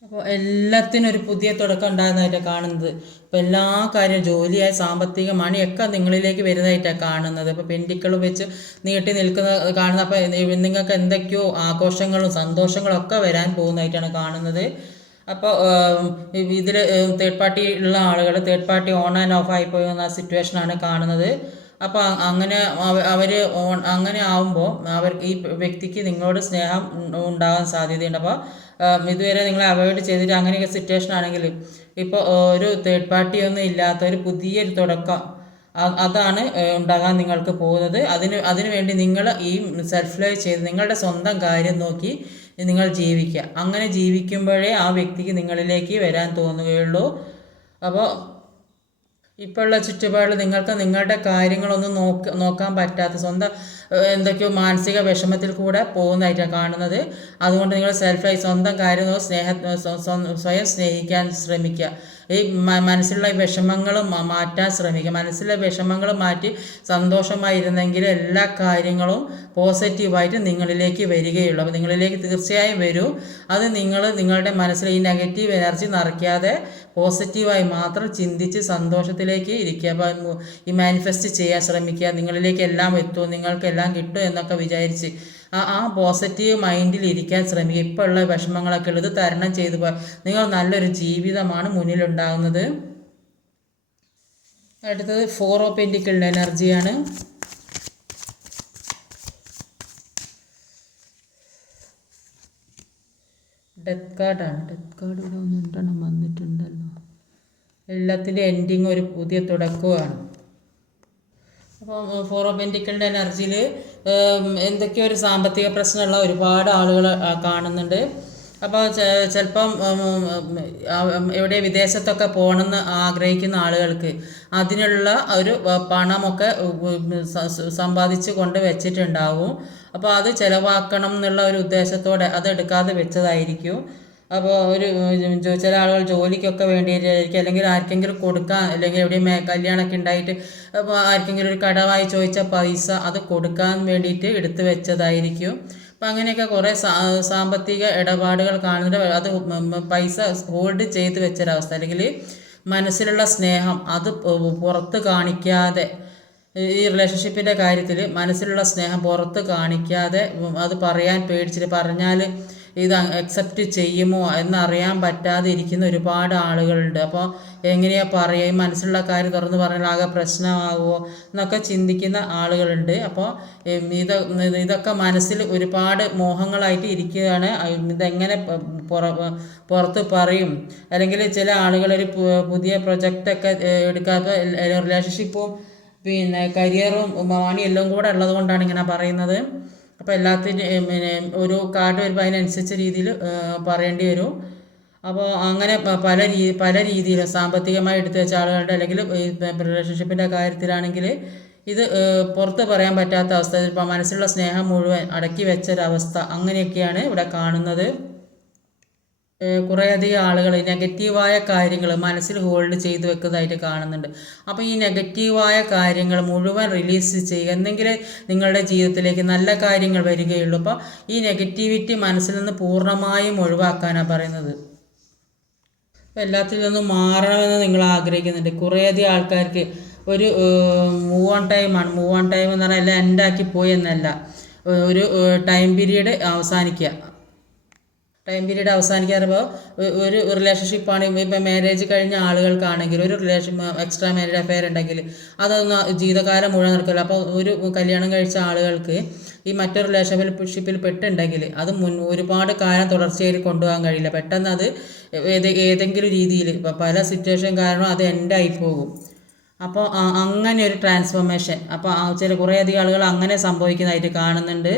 അപ്പോൾ എല്ലാത്തിനും ഒരു പുതിയ തുടക്കം ഉണ്ടാകുന്നതായിട്ടാണ് കാണുന്നത്. അപ്പോൾ എല്ലാ കാര്യവും, ജോലിയായി, സാമ്പത്തിക മണിയൊക്കെ നിങ്ങളിലേക്ക് വരുന്നതായിട്ടാണ് കാണുന്നത്. അപ്പോൾ പെൻറ്റിക്കിൾ വെച്ച് നീട്ടി നിൽക്കുന്ന കാണുന്നത്. അപ്പോൾ നിങ്ങൾക്ക് എന്തൊക്കെയോ ആഘോഷങ്ങളും സന്തോഷങ്ങളും ഒക്കെ വരാൻ പോകുന്നതായിട്ടാണ് കാണുന്നത്. അപ്പോൾ ഇതിൽ തേർഡ് പാർട്ടി ഉള്ള ആളുകൾ, third party on and of ആയി പോകുന്ന സിറ്റുവേഷനാണ് കാണുന്നത്. അപ്പോൾ അങ്ങനെ ആവുമ്പോൾ ഈ വ്യക്തിക്ക് നിങ്ങളോട് സ്നേഹം ഉണ്ടാകാൻ സാധ്യതയുണ്ട്. അപ്പോൾ ഇതുവരെ നിങ്ങളെ അവോയ്ഡ് ചെയ്തിട്ട് അങ്ങനെയൊക്കെ സിറ്റുവേഷൻ ആണെങ്കിൽ ഇപ്പോൾ ഒരു തേർഡ് പാർട്ടിയൊന്നും ഇല്ലാത്ത ഒരു പുതിയൊരു തുടക്കം അതാണ് ഉണ്ടാകാൻ നിങ്ങൾക്ക് പോകുന്നത്. അതിനു വേണ്ടി നിങ്ങൾ ഈ സെൽഫ് ലൈവ് ചെയ്ത് നിങ്ങളുടെ സ്വന്തം കാര്യം നോക്കി നിങ്ങൾ ജീവിക്കുക. അങ്ങനെ ജീവിക്കുമ്പോഴേ ആ വ്യക്തിക്ക് നിങ്ങളിലേക്ക് വരാൻ തോന്നുകയുള്ളൂ. അപ്പോൾ ഇപ്പോഴുള്ള ചുറ്റുപാടിൽ നിങ്ങൾക്ക് നിങ്ങളുടെ കാര്യങ്ങളൊന്നും നോക്കാൻ പറ്റാത്ത സ്വന്തം എന്തൊക്കെയോ മാനസിക വിഷമത്തിൽ കൂടെ പോകുന്നതായിട്ടാണ് കാണുന്നത്. അതുകൊണ്ട് നിങ്ങൾ സെൽഫായി സ്വന്തം കാര്യം സ്വയം സ്നേഹിക്കാൻ ശ്രമിക്കുക. ഈ മനസ്സിലുള്ള വിഷമങ്ങൾ മാറ്റാൻ ശ്രമിക്കുക. മനസ്സിലെ വിഷമങ്ങൾ മാറ്റി സന്തോഷമായിരുന്നെങ്കിൽ എല്ലാ കാര്യങ്ങളും പോസിറ്റീവായിട്ട് നിങ്ങളിലേക്ക് വരികയുള്ളൂ. അപ്പോൾ നിങ്ങളിലേക്ക് തീർച്ചയായും വരും. അത് നിങ്ങളുടെ മനസ്സിൽ ഈ നെഗറ്റീവ് എനർജി നിറയ്ക്കാതെ പോസിറ്റീവായി മാത്രം ചിന്തിച്ച് സന്തോഷത്തിലേക്ക് ഇരിക്കുക. അപ്പോൾ ഈ മാനിഫെസ്റ്റ് ചെയ്യാൻ ശ്രമിക്കുക. നിങ്ങളിലേക്ക് എല്ലാം എത്തും, നിങ്ങൾക്കെല്ലാം കിട്ടും എന്നൊക്കെ വിചാരിച്ച് ആ പോസിറ്റീവ് മൈൻഡിൽ ഇരിക്കാൻ ശ്രമിക്കുക. ഇപ്പോൾ ഉള്ള വിഷമങ്ങളൊക്കെ ഉള്ളത് തരണം ചെയ്തു പോയാൽ നിങ്ങൾ നല്ലൊരു ജീവിതമാണ് മുന്നിലുണ്ടാകുന്നത്. അടുത്തത് 4 ഓഫ് പെന്റിക്കിളിൻ്റെ എനർജിയാണ്. ഡെത്ത് കാർഡാണ്. ഡെത്ത് കാർഡ് ഇവിടെ ഒന്നെണ്ണം വന്നിട്ടുണ്ടല്ലോ. എല്ലാത്തിൻ്റെ എൻഡിങ് ഒരു പുതിയ തുടക്കമാണ്. അപ്പോൾ 4 ഓഫ് പെന്റിക്കിളിൻ്റെ എനർജിയിൽ എന്തൊക്കെയോ ഒരു സാമ്പത്തിക പ്രശ്നമുള്ള ഒരുപാട് ആളുകൾ കാണുന്നുണ്ട്. അപ്പോൾ ചിലപ്പം എവിടെ വിദേശത്തൊക്കെ പോകണമെന്ന് ആഗ്രഹിക്കുന്ന ആളുകൾക്ക് അതിനുള്ള ഒരു പണമൊക്കെ സമ്പാദിച്ച് കൊണ്ട് വെച്ചിട്ടുണ്ടാവും. അപ്പോൾ അത് ചിലവാക്കണം എന്നുള്ള ഒരു ഉദ്ദേശത്തോടെ അത് എടുക്കാതെ വെച്ചതായിരിക്കും. അപ്പോൾ ചില ആളുകൾ ജോലിക്കൊക്കെ വേണ്ടിയിട്ടായിരിക്കും, അല്ലെങ്കിൽ ആർക്കെങ്കിലും കൊടുക്കാൻ, അല്ലെങ്കിൽ എവിടെയും കല്യാണമൊക്കെ ഉണ്ടായിട്ട് അപ്പോൾ ആർക്കെങ്കിലും ഒരു കടമായി ചോദിച്ച പൈസ അത് കൊടുക്കാൻ വേണ്ടിയിട്ട് എടുത്തു വെച്ചതായിരിക്കും. അപ്പം അങ്ങനെയൊക്കെ കുറേ സാമ്പത്തിക ഇടപാടുകൾ കാണുന്നുണ്ട്. അത് പൈസ ഹോൾഡ് ചെയ്ത് വെച്ചൊരവസ്ഥ, അല്ലെങ്കിൽ മനസ്സിലുള്ള സ്നേഹം അത് പുറത്ത് കാണിക്കാതെ, ഈ റിലേഷൻഷിപ്പിൻ്റെ കാര്യത്തിൽ മനസ്സിലുള്ള സ്നേഹം പുറത്ത് കാണിക്കാതെ അത് പറയാൻ പേടിച്ചിട്ട്, പറഞ്ഞാൽ ഇത് അക്സെപ്റ്റ് ചെയ്യുമോ എന്നറിയാൻ പറ്റാതെ ഇരിക്കുന്ന ഒരുപാട് ആളുകളുണ്ട്. അപ്പോൾ എങ്ങനെയാണ് പറയുക, ഈ മനസ്സിലുള്ള കാര്യം തുറന്ന് പറഞ്ഞാൽ ആകെ പ്രശ്നമാകുമോ എന്നൊക്കെ ചിന്തിക്കുന്ന ആളുകളുണ്ട്. അപ്പോൾ ഇതൊക്കെ മനസ്സിൽ ഒരുപാട് മോഹങ്ങളായിട്ട് ഇരിക്കുകയാണ്. ഇതെങ്ങനെ പുറത്ത് പറയും, അല്ലെങ്കിൽ ചില ആളുകളൊരു പുതിയ പ്രൊജക്റ്റൊക്കെ എടുക്കാത്ത റിലേഷൻഷിപ്പും പിന്നെ കരിയറും മണി എല്ലാം കൂടെ ഉള്ളത് കൊണ്ടാണ് ഇങ്ങനെ പറയുന്നത്. അപ്പോൾ എല്ലാത്തിനും ഒരു കാർഡ് വരുമ്പോൾ അതിനനുസരിച്ച രീതിയിൽ പറയേണ്ടി വരും. അപ്പോൾ അങ്ങനെ പല രീതിയിലും സാമ്പത്തികമായി എടുത്തു വെച്ച ആളുകളുടെ, അല്ലെങ്കിൽ റിലേഷൻഷിപ്പിൻ്റെ കാര്യത്തിലാണെങ്കിൽ ഇത് പുറത്ത് പറയാൻ പറ്റാത്ത അവസ്ഥ, ഇപ്പോൾ മനസ്സിലുള്ള സ്നേഹം മുഴുവൻ അടക്കി വെച്ചൊരവസ്ഥ, അങ്ങനെയൊക്കെയാണ് ഇവിടെ കാണുന്നത്. കുറേയധികം ആളുകൾ നെഗറ്റീവായ കാര്യങ്ങൾ മനസ്സിൽ ഹോൾഡ് ചെയ്ത് വെക്കുന്നതായിട്ട് കാണുന്നുണ്ട്. അപ്പോൾ ഈ നെഗറ്റീവായ കാര്യങ്ങൾ മുഴുവൻ റിലീസ് ചെയ്യുക, എന്നെങ്കിലേ നിങ്ങളുടെ ജീവിതത്തിലേക്ക് നല്ല കാര്യങ്ങൾ വരികയുള്ളൂ. അപ്പോൾ ഈ നെഗറ്റിവിറ്റി മനസ്സിൽ നിന്ന് പൂർണ്ണമായും ഒഴിവാക്കാനാണ് പറയുന്നത്. അപ്പോൾ എല്ലാത്തിൽ നിന്നും മാറണമെന്ന് നിങ്ങൾ ആഗ്രഹിക്കുന്നുണ്ട്. കുറേയധികം ആൾക്കാർക്ക് ഒരു മൂവ് ഓൺ ടൈമാണ്. മൂവ് ഓൺ ടൈം എന്ന് പറഞ്ഞാൽ എല്ലാം എൻഡാക്കി പോയി എന്നല്ല, ഒരു ടൈം പീരീഡ് അവസാനിക്കുക. ടൈം പീരീഡ് അവസാനിക്കാറുമ്പോൾ ഒരു റിലേഷൻഷിപ്പാണ്, ഇപ്പം മാരേജ് കഴിഞ്ഞ ആളുകൾക്കാണെങ്കിൽ ഒരു എക്സ്ട്രാ മാരേജ് അഫെയർ ഉണ്ടെങ്കിൽ അതൊന്ന് ജീവിതകാലം മുഴുവൻ നടക്കില്ല. അപ്പോൾ ഒരു കല്യാണം കഴിച്ച ആളുകൾക്ക് ഈ മറ്റൊരു റിലേഷൻഷിപ്പിൽ പെട്ടുണ്ടെങ്കിൽ അത് ഒരുപാട് കാലം തുടർച്ചയായി കൊണ്ടുപോകാൻ കഴിയില്ല. പെട്ടെന്ന് അത് ഏതെങ്കിലും രീതിയിൽ പല സിറ്റുവേഷൻ കാരണം അത് എൻഡായി പോകും. അപ്പോൾ അങ്ങനെ ഒരു ട്രാൻസ്ഫോർമേഷൻ, അപ്പോൾ കുറേയധികം ആളുകൾ അങ്ങനെ സംഭവിക്കുന്നതായിട്ട് കാണുന്നുണ്ട്.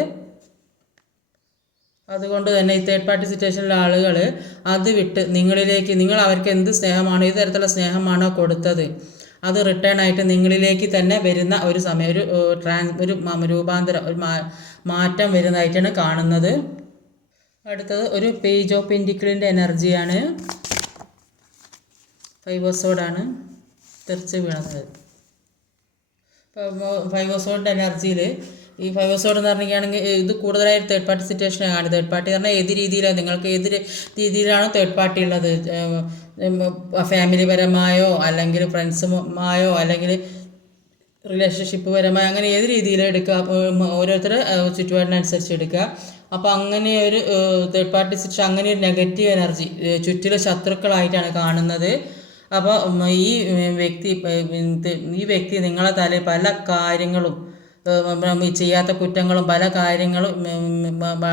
അതുകൊണ്ട് തന്നെ ഈ തേർഡ് പാർട്ടി സിറ്റുവേഷനിലെ ആളുകൾ അത് വിട്ട് നിങ്ങൾ അവർക്ക് എന്ത് സ്നേഹമാണോ, ഏത് തരത്തിലുള്ള സ്നേഹമാണോ കൊടുത്തത് അത് റിട്ടേൺ ആയിട്ട് നിങ്ങളിലേക്ക് തന്നെ വരുന്ന ഒരു സമയം, ഒരു രൂപാന്തരം, ഒരു മാറ്റം വരുന്നതായിട്ടാണ് കാണുന്നത്. അടുത്തത് ഒരു പേജ് ഓഫ് പെന്റിക്കിളിൻ്റെ എനർജിയാണ്. 5 ഓഫ് സോർഡാണ് തെറിച്ച് വീണത്. ഇപ്പോൾ 5 ഓഫ് സോർഡിൻ്റെ എനർജിയിൽ ഈ 5 ഓഫ് സോർഡ് എന്ന് പറഞ്ഞിരിക്കുകയാണെങ്കിൽ ഇത് കൂടുതലായിട്ട് തേർഡ് പാർട്ടി സിറ്റുവേഷനാണ്. തേർഡ് പാർട്ടി പറഞ്ഞാൽ ഏത് രീതിയിലാണ്, നിങ്ങൾക്ക് ഏത് രീതിയിലാണോ തേർഡ് പാർട്ടി ഉള്ളത്, ഫാമിലി പരമായോ അല്ലെങ്കിൽ ഫ്രണ്ട്സുമായോ അല്ലെങ്കിൽ റിലേഷൻഷിപ്പ് പരമായോ, അങ്ങനെ ഏത് രീതിയിൽ എടുക്കുക, ഓരോരുത്തർ ചുറ്റുപാടിനനുസരിച്ച് എടുക്കുക. അപ്പോൾ അങ്ങനെ ഒരു തേർഡ് പാർട്ടി സിറ്റുവേഷൻ, അങ്ങനെ ഒരു നെഗറ്റീവ് എനർജി ചുറ്റിലെ ശത്രുക്കളായിട്ടാണ് കാണുന്നത്. അപ്പോൾ ഈ വ്യക്തി നിങ്ങളെ തലയിൽ പല കാര്യങ്ങളും, ചെയ്യാത്ത കുറ്റങ്ങളും പല കാര്യങ്ങളും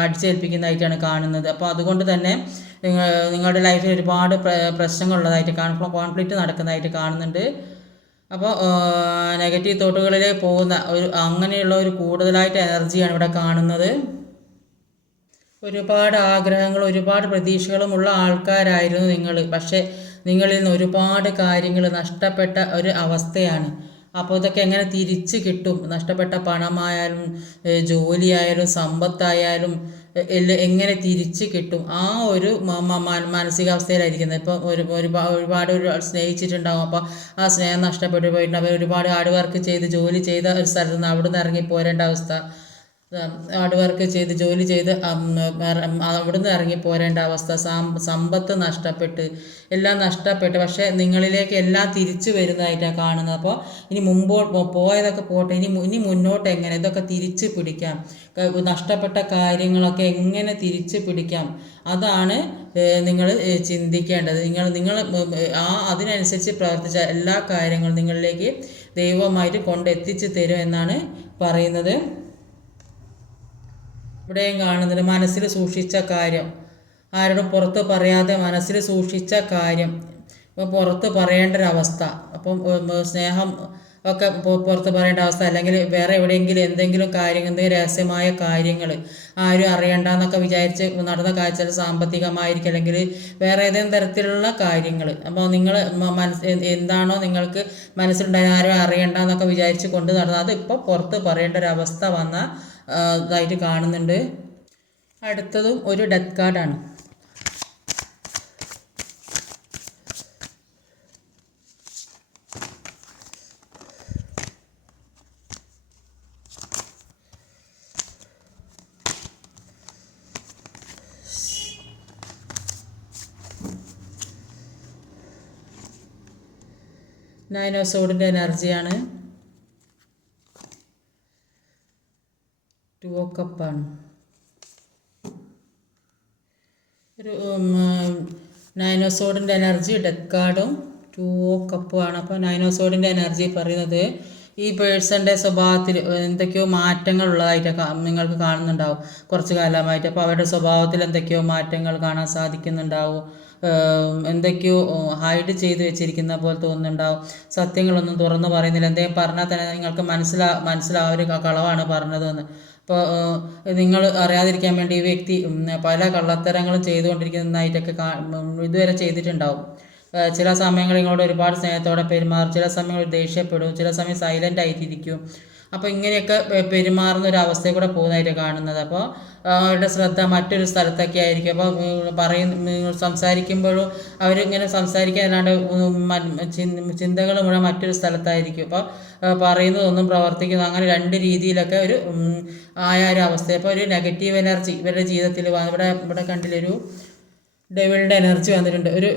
അടിച്ചേൽപ്പിക്കുന്നതായിട്ടാണ് കാണുന്നത്. അപ്പോൾ അതുകൊണ്ട് തന്നെ നിങ്ങളുടെ ലൈഫിൽ ഒരുപാട് പ്രശ്നങ്ങളുള്ളതായിട്ട് കോൺഫ്ലിക്റ്റ് നടക്കുന്നതായിട്ട് കാണുന്നുണ്ട്. അപ്പോൾ നെഗറ്റീവ് തോട്ടുകളിൽ പോകുന്ന അങ്ങനെയുള്ള ഒരു കൂടുതലായിട്ട് എനർജിയാണ് ഇവിടെ കാണുന്നത്. ഒരുപാട് ആഗ്രഹങ്ങളും ഒരുപാട് പ്രതീക്ഷകളുമുള്ള ആൾക്കാരായിരുന്നു നിങ്ങൾ. പക്ഷേ നിങ്ങളിൽ നിന്ന് ഒരുപാട് കാര്യങ്ങൾ നഷ്ടപ്പെട്ട ഒരു അവസ്ഥയാണ്. അപ്പോൾ ഇതൊക്കെ എങ്ങനെ തിരിച്ച് കിട്ടും? നഷ്ടപ്പെട്ട പണമായാലും ജോലിയായാലും സമ്പത്തായാലും എങ്ങനെ തിരിച്ച് കിട്ടും? ആ ഒരു മാനസികാവസ്ഥയിലായിരിക്കുന്നത്. ഇപ്പോൾ ഒരുപാട് സ്നേഹിച്ചിട്ടുണ്ടാകും. അപ്പോൾ ആ സ്നേഹം നഷ്ടപ്പെട്ടു പോയിട്ടുണ്ടാവും. ഒരുപാട് ഹാർഡ് വർക്ക് ചെയ്ത് ജോലി ചെയ്ത ഒരു സ്ഥലത്ത് നിന്ന് അവിടെ നിന്ന് ഇറങ്ങി പോരേണ്ട അവസ്ഥ, ഹാർഡ് വർക്ക് ചെയ്ത് ജോലി ചെയ്ത് അവിടുന്ന് ഇറങ്ങി പോരേണ്ട അവസ്ഥ, സമ്പത്ത് നഷ്ടപ്പെട്ട് എല്ലാം നഷ്ടപ്പെട്ട്, പക്ഷേ നിങ്ങളിലേക്ക് എല്ലാം തിരിച്ചു വരുന്നതായിട്ടാണ് കാണുന്നത്. അപ്പോൾ ഇനി പോയതൊക്കെ പോട്ടെ, ഇനി മുന്നോട്ട് എങ്ങനെ ഇതൊക്കെ തിരിച്ച് പിടിക്കാം, നഷ്ടപ്പെട്ട കാര്യങ്ങളൊക്കെ എങ്ങനെ തിരിച്ച് പിടിക്കാം, അതാണ് നിങ്ങൾ ചിന്തിക്കേണ്ടത്. നിങ്ങൾ അതിനനുസരിച്ച് പ്രവർത്തിച്ച എല്ലാ കാര്യങ്ങളും നിങ്ങളിലേക്ക് ദൈവമായിട്ട് കൊണ്ടെത്തിച്ച് തരും എന്നാണ് പറയുന്നത്. ഇവിടെയും കാണുന്നത് മനസ്സിൽ സൂക്ഷിച്ച കാര്യം, ആരോടും പുറത്ത് പറയാതെ മനസ്സിൽ സൂക്ഷിച്ച കാര്യം ഇപ്പോൾ പുറത്ത് പറയേണ്ട ഒരവസ്ഥ. അപ്പം സ്നേഹം ഒക്കെ പുറത്ത് പറയേണ്ട അവസ്ഥ, അല്ലെങ്കിൽ വേറെ എവിടെയെങ്കിലും എന്തെങ്കിലും എന്തെങ്കിലും രഹസ്യമായ കാര്യങ്ങൾ ആരും അറിയണ്ടെന്നൊക്കെ വിചാരിച്ച് നടന്ന കാഴ്ച സാമ്പത്തികമായിരിക്കും, അല്ലെങ്കിൽ വേറെ ഏതെങ്കിലും തരത്തിലുള്ള കാര്യങ്ങൾ. അപ്പോൾ നിങ്ങൾ എന്താണോ നിങ്ങൾക്ക് മനസ്സിലുണ്ടായ ആരും അറിയണ്ടെന്നൊക്കെ വിചാരിച്ച് കൊണ്ട് നടന്നത്, അത് ഇപ്പോൾ പുറത്ത് പറയേണ്ട ഒരവസ്ഥ വന്ന ഇതായിട്ട് കാണുന്നുണ്ട്. അടുത്തതും ഒരു ഡെത്ത് കാർഡാണ്. നയൻ ഓഫ് സോഡിൻ്റെ എനർജിയാണ്. 2 ഓഫ് കപ്പാണ്. ഒരു 9 ഓഫ് സോഡിൻ്റെ എനർജി ഡെത്ത് കാർഡും 2 ഓഫ് കപ്പുമാണ്. അപ്പോൾ 9 ഓഫ് സോഡിൻ്റെ എനർജി പറയുന്നത് ഈ പേഴ്സൻ്റെ സ്വഭാവത്തിൽ എന്തൊക്കെയോ മാറ്റങ്ങൾ ഉള്ളതായിട്ട് നിങ്ങൾക്ക് കാണുന്നുണ്ടാവും കുറച്ച് കാലമായിട്ട്. അപ്പോൾ അവരുടെ സ്വഭാവത്തിൽ എന്തൊക്കെയോ മാറ്റങ്ങൾ കാണാൻ സാധിക്കുന്നുണ്ടാവും. എന്തൊക്കെയോ ഹൈഡ് ചെയ്ത് വെച്ചിരിക്കുന്ന പോലെ തോന്നുന്നുണ്ടാവും. സത്യങ്ങളൊന്നും തുറന്നു പറയുന്നില്ല. എന്തെങ്കിലും പറഞ്ഞാൽ തന്നെ നിങ്ങൾക്ക് മനസ്സിലാവും കളവാണ് പറഞ്ഞതെന്ന്. അപ്പോൾ നിങ്ങൾ അറിയാതിരിക്കാൻ വേണ്ടി ഈ വ്യക്തി പല കള്ളത്തരങ്ങളും ചെയ്തുകൊണ്ടിരിക്കുന്നതായിട്ടൊക്കെ ഇതുവരെ ചെയ്തിട്ടുണ്ടാവും. ചില സമയങ്ങളിൽ നിങ്ങളോട് ഒരുപാട് സ്നേഹത്തോടെ പെരുമാറും, ചില സമയങ്ങളിൽ ദേഷ്യപ്പെടും, ചില സമയം സൈലൻ്റ് ആയിട്ടിരിക്കും. അപ്പോൾ ഇങ്ങനെയൊക്കെ പെരുമാറുന്ന ഒരു അവസ്ഥയിൽ കൂടെ പോകുന്നതായിട്ട് കാണുന്നത്. അപ്പോൾ അവരുടെ ശ്രദ്ധ മറ്റൊരു സ്ഥലത്തൊക്കെ ആയിരിക്കും. അപ്പോൾ സംസാരിക്കുമ്പോഴും അവരിങ്ങനെ സംസാരിക്കാൻ അല്ലാണ്ട് ചിന്തകൾ മുഴുവൻ മറ്റൊരു സ്ഥലത്തായിരിക്കും. അപ്പോൾ പറയുന്നതൊന്നും പ്രവർത്തിക്കുന്നു, അങ്ങനെ രണ്ട് രീതിയിലൊക്കെ ഒരു ഒരു അവസ്ഥ. അപ്പോൾ ഒരു നെഗറ്റീവ് എനർജി ഇവരുടെ ജീവിതത്തിൽ ഇവിടെ കണ്ടില്ലൊരു ഡെവിളിൻ്റെ എനർജി വന്നിട്ടുണ്ട്. ഒരു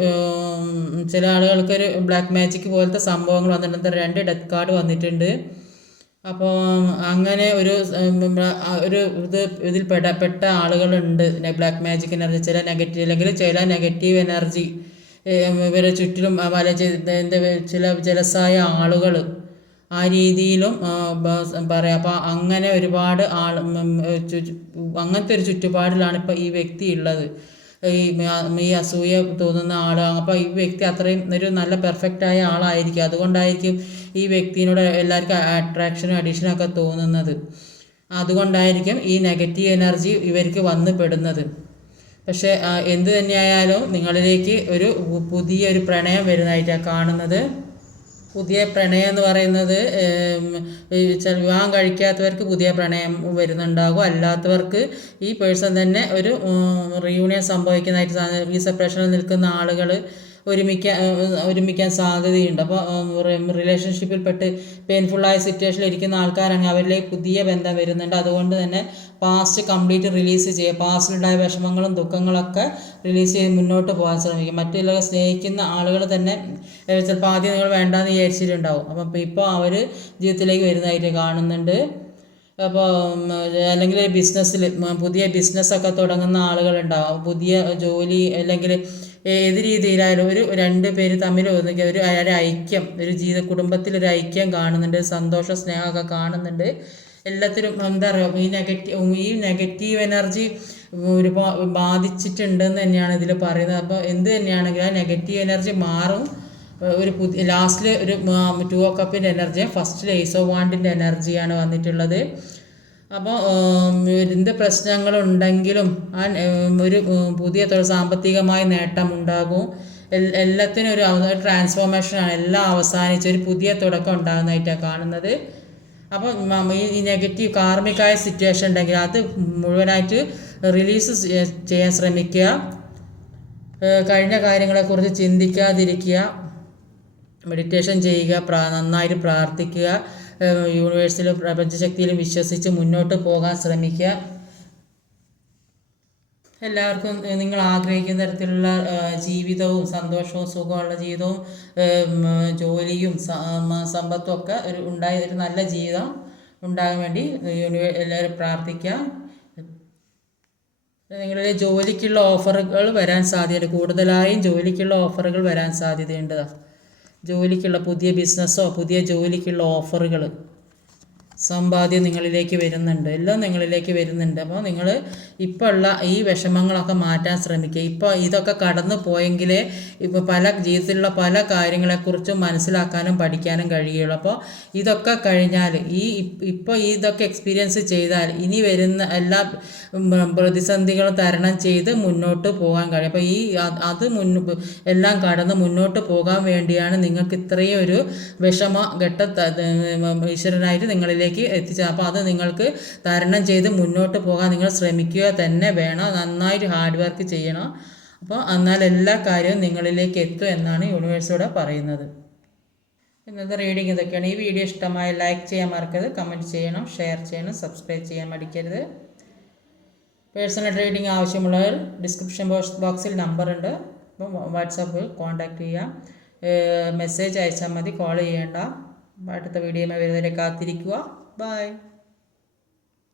ചില ആളുകൾക്കൊരു ബ്ലാക്ക് മാജിക് പോലത്തെ സംഭവങ്ങൾ വന്നിട്ടുണ്ട്. 2 ഡെത്ത് കാർഡ് വന്നിട്ടുണ്ട്. അപ്പോൾ അങ്ങനെ ഒരു ഇതിൽ പെട്ട ആളുകളുണ്ട്. ബ്ലാക്ക് മാജിക് എനർജി ചില നെഗറ്റീവ്, അല്ലെങ്കിൽ ചില നെഗറ്റീവ് എനർജി ഇവരെ ചുറ്റിലും ചില ജലസായ ആളുകൾ ആ രീതിയിലും പറയാം. അപ്പോൾ അങ്ങനെ ഒരുപാട് അങ്ങനത്തെ ഒരു ചുറ്റുപാടിലാണ് ഇപ്പോൾ ഈ വ്യക്തി ഉള്ളത്, ഈ അസൂയ തോന്നുന്ന ആളാണ്. അപ്പോൾ ഈ വ്യക്തി അത്രയും ഒരു നല്ല പെർഫെക്റ്റായ ആളായിരിക്കും. അതുകൊണ്ടായിരിക്കും ഈ വ്യക്തിയോട് എല്ലാവർക്കും അട്രാക്ഷനും അഡിക്ഷനും ഒക്കെ തോന്നുന്നത്. അതുകൊണ്ടായിരിക്കും ഈ നെഗറ്റീവ് എനർജി ഇവർക്ക് വന്ന് പെടുന്നത്. പക്ഷേ എന്ത് തന്നെയായാലും നിങ്ങളിലേക്ക് ഒരു പുതിയൊരു പ്രണയം വരുന്നതായിട്ടാണ് കാണുന്നത്. പുതിയ പ്രണയം എന്ന് പറയുന്നത് വിവാഹം കഴിക്കാത്തവർക്ക് പുതിയ പ്രണയം വരുന്നുണ്ടാകും. അല്ലാത്തവർക്ക് ഈ പേഴ്സൺ തന്നെ ഒരു റീയൂണിയൻ സംഭവിക്കുന്നതായിട്ട്, ഈ സെപ്പറേഷനിൽ നിൽക്കുന്ന ആളുകൾ ഒരുമിക്കാൻ സാധ്യതയുണ്ട്. അപ്പോൾ റിലേഷൻഷിപ്പിൽപ്പെട്ട് പെയിൻഫുള്ളായ സിറ്റുവേഷനിൽ ഇരിക്കുന്ന ആൾക്കാരാണെങ്കിൽ അവരിലേക്ക് പുതിയ ബന്ധം വരുന്നുണ്ട്. അതുകൊണ്ട് തന്നെ പാസ്റ്റ് കംപ്ലീറ്റ് റിലീസ് ചെയ്യുക, പാസ്റ്റിലുണ്ടായ വിഷമങ്ങളും ദുഃഖങ്ങളൊക്കെ റിലീസ് ചെയ്ത് മുന്നോട്ട് പോകാൻ ശ്രമിക്കും. മറ്റുള്ളവരെ സ്നേഹിക്കുന്ന ആളുകൾ തന്നെ ചിലപ്പോൾ ആദ്യം നിങ്ങൾ വേണ്ടാന്ന് വിചാരിച്ചിട്ടുണ്ടാവും. അപ്പം ഇപ്പോൾ അവർ ജീവിതത്തിലേക്ക് വരുന്നതായിട്ട് കാണുന്നുണ്ട്. അപ്പോൾ അല്ലെങ്കിൽ ബിസിനസ്സിൽ പുതിയ ബിസിനസ്സൊക്കെ തുടങ്ങുന്ന ആളുകളുണ്ടാവും. പുതിയ ജോലി അല്ലെങ്കിൽ ഏത് രീതിയിലായാലും ഒരു 2 പേര് തമ്മിൽ ഒരു ഐക്യം, ഒരു കുടുംബത്തിലൊരു ഐക്യം കാണുന്നുണ്ട്. സന്തോഷ സ്നേഹമൊക്കെ കാണുന്നുണ്ട്. എല്ലാത്തിലും എന്താ പറയുക, ഈ നെഗറ്റീവ് എനർജി ഒരുപാട് ബാധിച്ചിട്ടുണ്ടെന്ന് തന്നെയാണ് ഇതിൽ പറയുന്നത്. അപ്പോൾ എന്ത് തന്നെയാണെങ്കിലും ആ നെഗറ്റീവ് എനർജി മാറും. ഒരു ലാസ്റ്റിൽ ഒരു 2 ഓഫ് കപ്പിൻ്റെ എനർജിയാണ്, ഫസ്റ്റിൽ ഏസ് ഓഫ് വാണ്ടിൻ്റെ എനർജിയാണ് വന്നിട്ടുള്ളത്. അപ്പോൾ എന്ത് പ്രശ്നങ്ങളുണ്ടെങ്കിലും ഒരു പുതിയ സാമ്പത്തികമായ നേട്ടം ഉണ്ടാകും. എല്ലാത്തിനും ഒരു ട്രാൻസ്ഫോർമേഷനാണ്. എല്ലാം അവസാനിച്ച് ഒരു പുതിയ തുടക്കം ഉണ്ടാകുന്നതായിട്ടാണ് കാണുന്നത്. അപ്പോൾ ഈ നെഗറ്റീവ് കാർമികമായ സിറ്റുവേഷൻ ഉണ്ടെങ്കിൽ അത് മുഴുവനായിട്ട് റിലീസ് ചെയ്യാൻ ശ്രമിക്കുക. കഴിഞ്ഞ കാര്യങ്ങളെക്കുറിച്ച് ചിന്തിക്കാതിരിക്കുക, മെഡിറ്റേഷൻ ചെയ്യുക, നന്നായിട്ട് പ്രാർത്ഥിക്കുക, യൂണിവേഴ്സിലും പ്രപഞ്ചശക്തിയിലും വിശ്വസിച്ച് മുന്നോട്ട് പോകാൻ ശ്രമിക്കുക. എല്ലാവർക്കും നിങ്ങൾ ആഗ്രഹിക്കുന്ന തരത്തിലുള്ള ജീവിതവും സന്തോഷവും സുഖമുള്ള ജീവിതവും ജോലിയും സമ്പത്തും ഒക്കെ ഒരു നല്ല ജീവിതം ഉണ്ടാകാൻ വേണ്ടി എല്ലാവരും പ്രാർത്ഥിക്കുക. നിങ്ങളുടെ ജോലിക്കുള്ള ഓഫറുകൾ വരാൻ സാധ്യതയുണ്ട്. കൂടുതലായും ജോലിക്കുള്ള ഓഫറുകൾ വരാൻ സാധ്യതയുണ്ട്. ജോലിക്കുള്ള പുതിയ ബിസിനസ്സോ പുതിയ ജോലിക്കുള്ള ഓഫറുകൾ, സമ്പാദ്യം നിങ്ങളിലേക്ക് വരുന്നുണ്ട്. എല്ലാം നിങ്ങളിലേക്ക് വരുന്നുണ്ട്. അപ്പോൾ നിങ്ങൾ ഇപ്പോൾ ഉള്ള ഈ വിഷമങ്ങളൊക്കെ മാറ്റാൻ ശ്രമിക്കുക. ഇപ്പോൾ ഇതൊക്കെ കടന്നു പോയെങ്കിലേ ഇപ്പോൾ ജീവിതത്തിലുള്ള പല കാര്യങ്ങളെക്കുറിച്ചും മനസ്സിലാക്കാനും പഠിക്കാനും കഴിയുള്ളൂ. അപ്പോൾ ഇതൊക്കെ കഴിഞ്ഞാൽ ഇപ്പോൾ ഇതൊക്കെ എക്സ്പീരിയൻസ് ചെയ്താൽ ഇനി വരുന്ന എല്ലാ പ്രതിസന്ധികളും തരണം ചെയ്ത് മുന്നോട്ട് പോകാൻ കഴിയും. അപ്പോൾ അത് എല്ലാം കടന്ന് മുന്നോട്ട് പോകാൻ വേണ്ടിയാണ് നിങ്ങൾക്ക് ഇത്രയും ഒരു വിഷമഘട്ട ഈശ്വരനായിട്ട് നിങ്ങളിലേക്ക് എത്തിച്ചത്. അപ്പോൾ അത് നിങ്ങൾക്ക് തരണം ചെയ്ത് മുന്നോട്ട് പോകാൻ നിങ്ങൾ ശ്രമിക്കുക തന്നെ വേണം. നന്നായിട്ട് ഹാർഡ് വർക്ക് ചെയ്യണം. അപ്പോൾ എന്നാൽ എല്ലാ കാര്യവും നിങ്ങളിലേക്ക് എത്തും എന്നാണ് യൂണിവേഴ്സിലൂടെ പറയുന്നത്. ഇന്നത്തെ റീഡിങ് ഇതൊക്കെയാണ്. ഈ വീഡിയോ ഇഷ്ടമായി ലൈക്ക് ചെയ്യാൻ മറക്കരുത്, കമൻറ്റ് ചെയ്യണം, ഷെയർ ചെയ്യണം, സബ്സ്ക്രൈബ് ചെയ്യാൻ മടിക്കരുത്. പേഴ്സണൽ റീഡിങ് ആവശ്യമുള്ളവർ ഡിസ്ക്രിപ്ഷൻ ബോക്സിൽ നമ്പറുണ്ട്. അപ്പോൾ വാട്സാപ്പിൽ കോൺടാക്റ്റ് ചെയ്യാം. മെസ്സേജ് അയച്ചാൽ മതി, കോൾ ചെയ്യേണ്ട. അടുത്ത വീഡിയോയുമായി വരുന്നവരെ കാത്തിരിക്കുക. ബൈ.